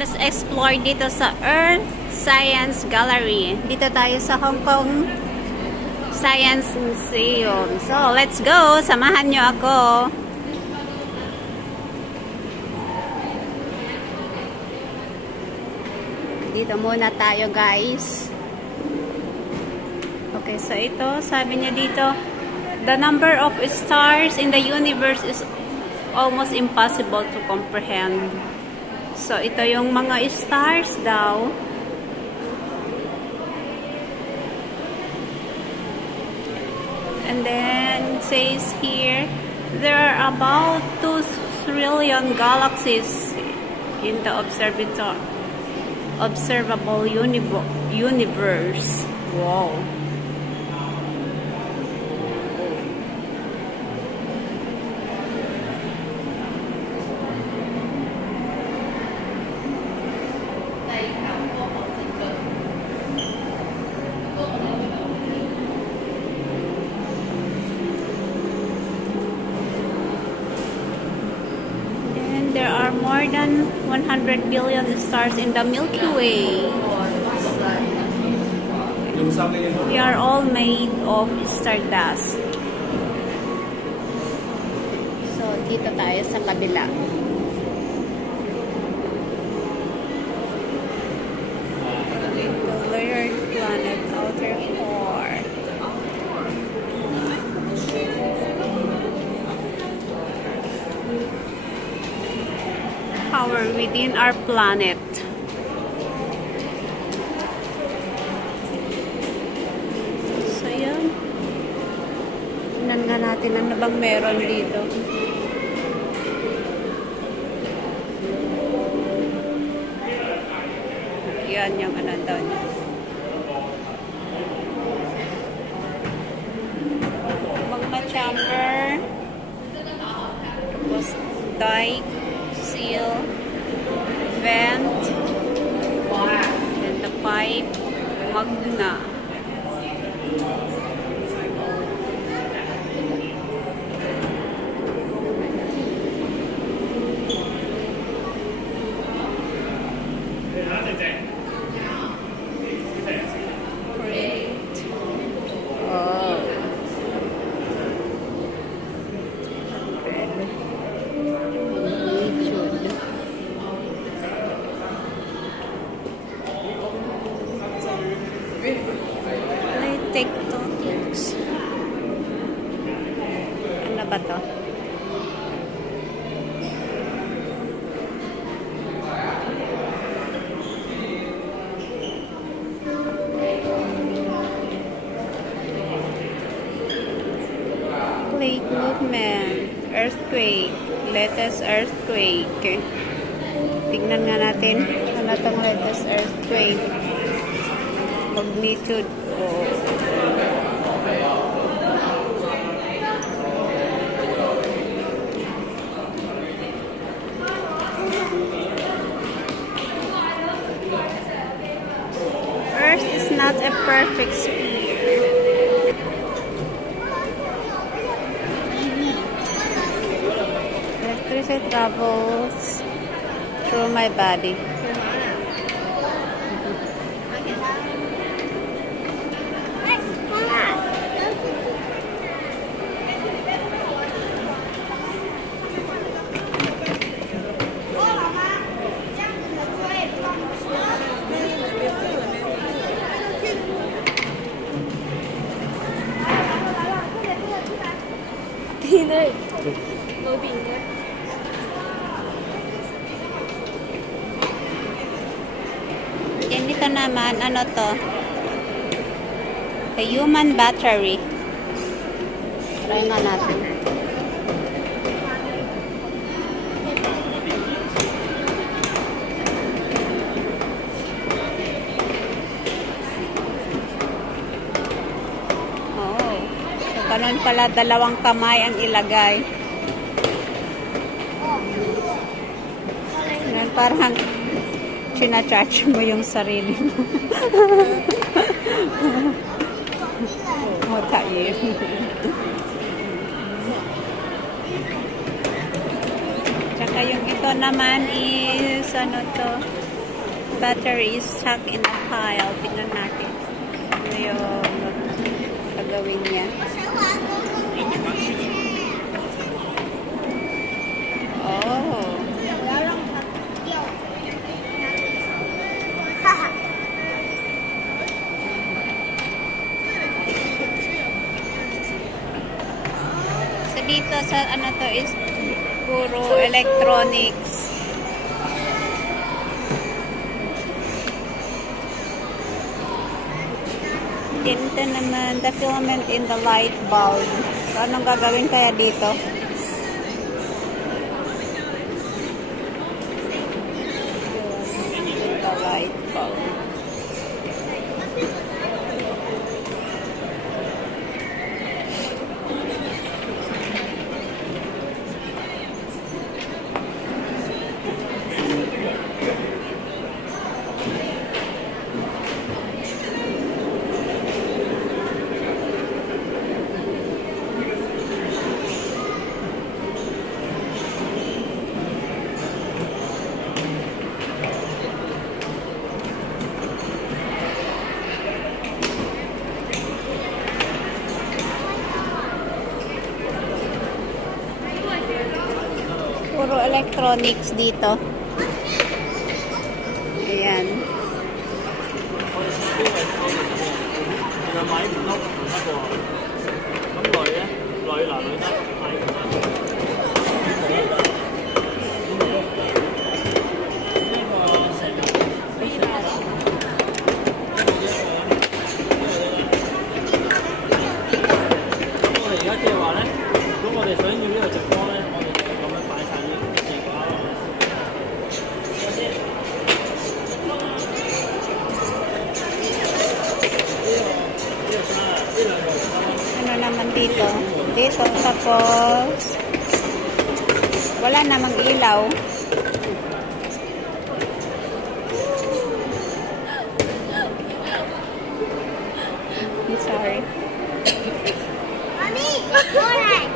Let's explore dito sa Earth Science Gallery. Dito tayo sa Hong Kong Science Museum. So, let's go! Samahan nyo ako. Dito muna tayo, guys. Okay, so ito, sabi niya dito, the number of stars in the universe is almost impossible to comprehend. So, ito yung mga stars daw. And then, it says here, there are about 2 trillion galaxies in the observable universe. Wow. There are more than 100 billion stars in the Milky Way. We are all made of stardust. So, dito tayo sa kabila. The layered planet, outer core. Power within our planet. So, yan. Tingnan nga natin ano bang meron dito. Yan yung ano doon. Mga chamber. Tapos dike. Seal, vent, then the pipe, magna. Great. Oh. Tectonics. Ano ba to? Plate movement. Earthquake. Latest earthquake. Tignan nga natin. Ano tong latest earthquake? Magnitude. Oh. Earth is not a perfect sphere. Electricity travels through my body. Yan dito naman, ano to? A human battery. Try nga natin. Oh. So, ganun pala, 2 kamay ang ilagay. Ganun, parang china-charge mo yung sarili mo. Tayo. Tsaka yung ito naman is ano to, battery is stuck in a pile. Tingnan natin. Ano yung gagawin niya. Oh. So dito sa ano to is puro electronics. Ito naman, the filament in the light bulb. So, anong gagawin kaya dito? The light bulb. Puro electronics dito. Ayan. Ano naman dito? Dito, tapos wala namang ilaw. I'm sorry. Mommy, alright.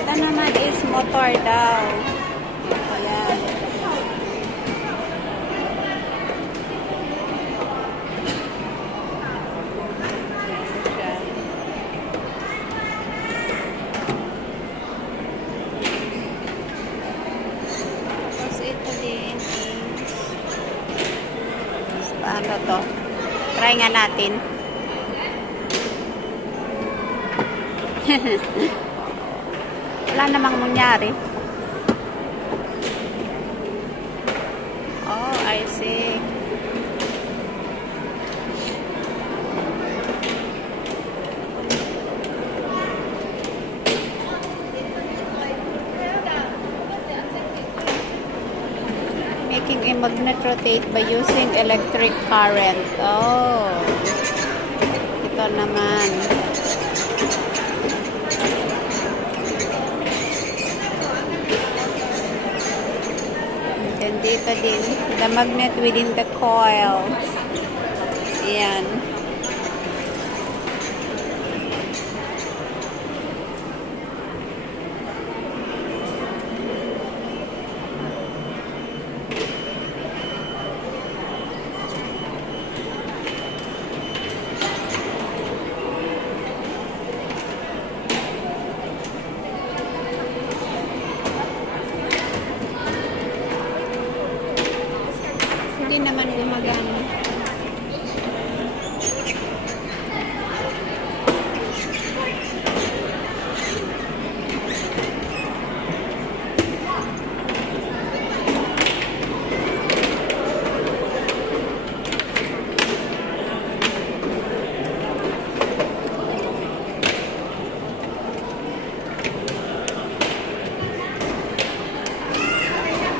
Ito naman is motor daw. Ayan. Tapos ito din is paano to? Try nga natin. Wala namang mangyari. Oh, I see. Making a magnet rotate by using electric current. Oh. Ito naman. And dito din, the magnet within the coil. Ayan. Hindi naman gumagana.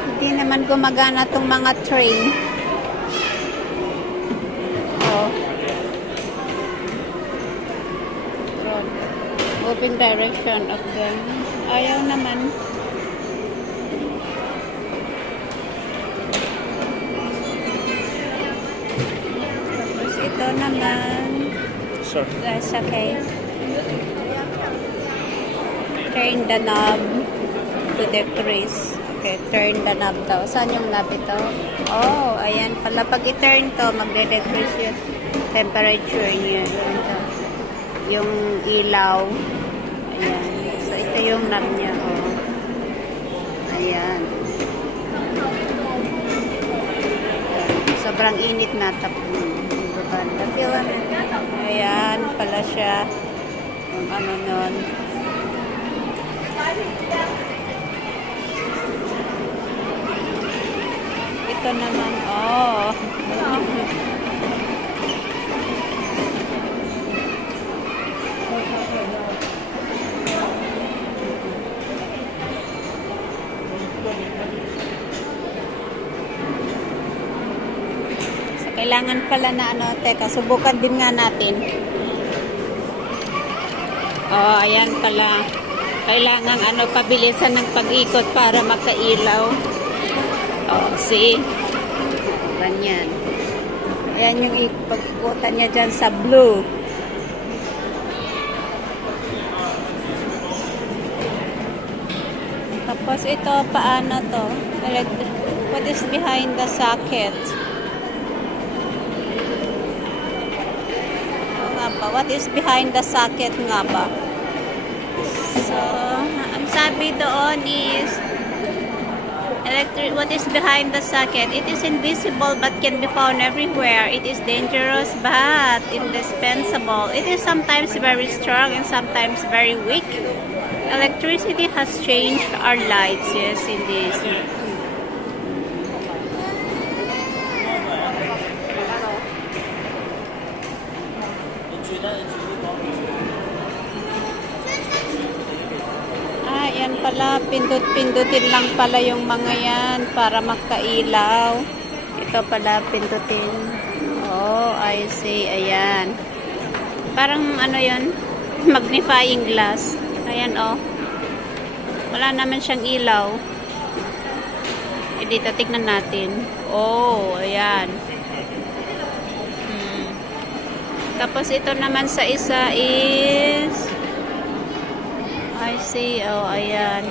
Hindi naman gumagana tong mga train. Open direction of them. Ayaw naman. sir. That's okay. Turn the knob to decrease. Okay, turn the knob daw. Saan yung knob ito? Oh, ayan pala. Pag i-turn to, magde-decrease yung temperature niya. Yung ilaw. Ayan. So, ito yung knob niya. Oh. Ayan. Sobrang init na. Ayan pala siya. Yung ano nun. Ito naman, oh. So, kailangan pala na ano, teka, subukan din nga natin. Oh, ayan pala. Kailangan ano, pabilisan ng pag-ikot para makailaw. Oh, see? Ganyan. Ayan yung pag-ikutan niya dyan sa blue. Tapos ito, paano to? What is behind the socket? What is behind the socket nga ba? So, ang sabi doon is what is behind the socket? It is invisible but can be found everywhere. It is dangerous but indispensable. It is sometimes very strong and sometimes very weak. Electricity has changed our lives. Yes, indeed. Yan pala, pindut-pindutin lang pala yung mga yan para makailaw. Ito pala, pindutin. Oh, I see. Ayan. Parang ano yun? Magnifying glass. Ayan, oh. Wala naman siyang ilaw. Dito, tignan natin. Oh, ayan. Tapos ito naman sa isa is I see. Oh, ayan.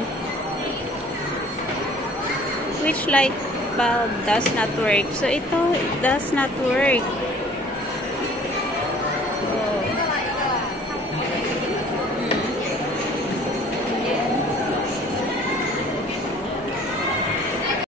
Which light bulb does not work? So, ito does not work.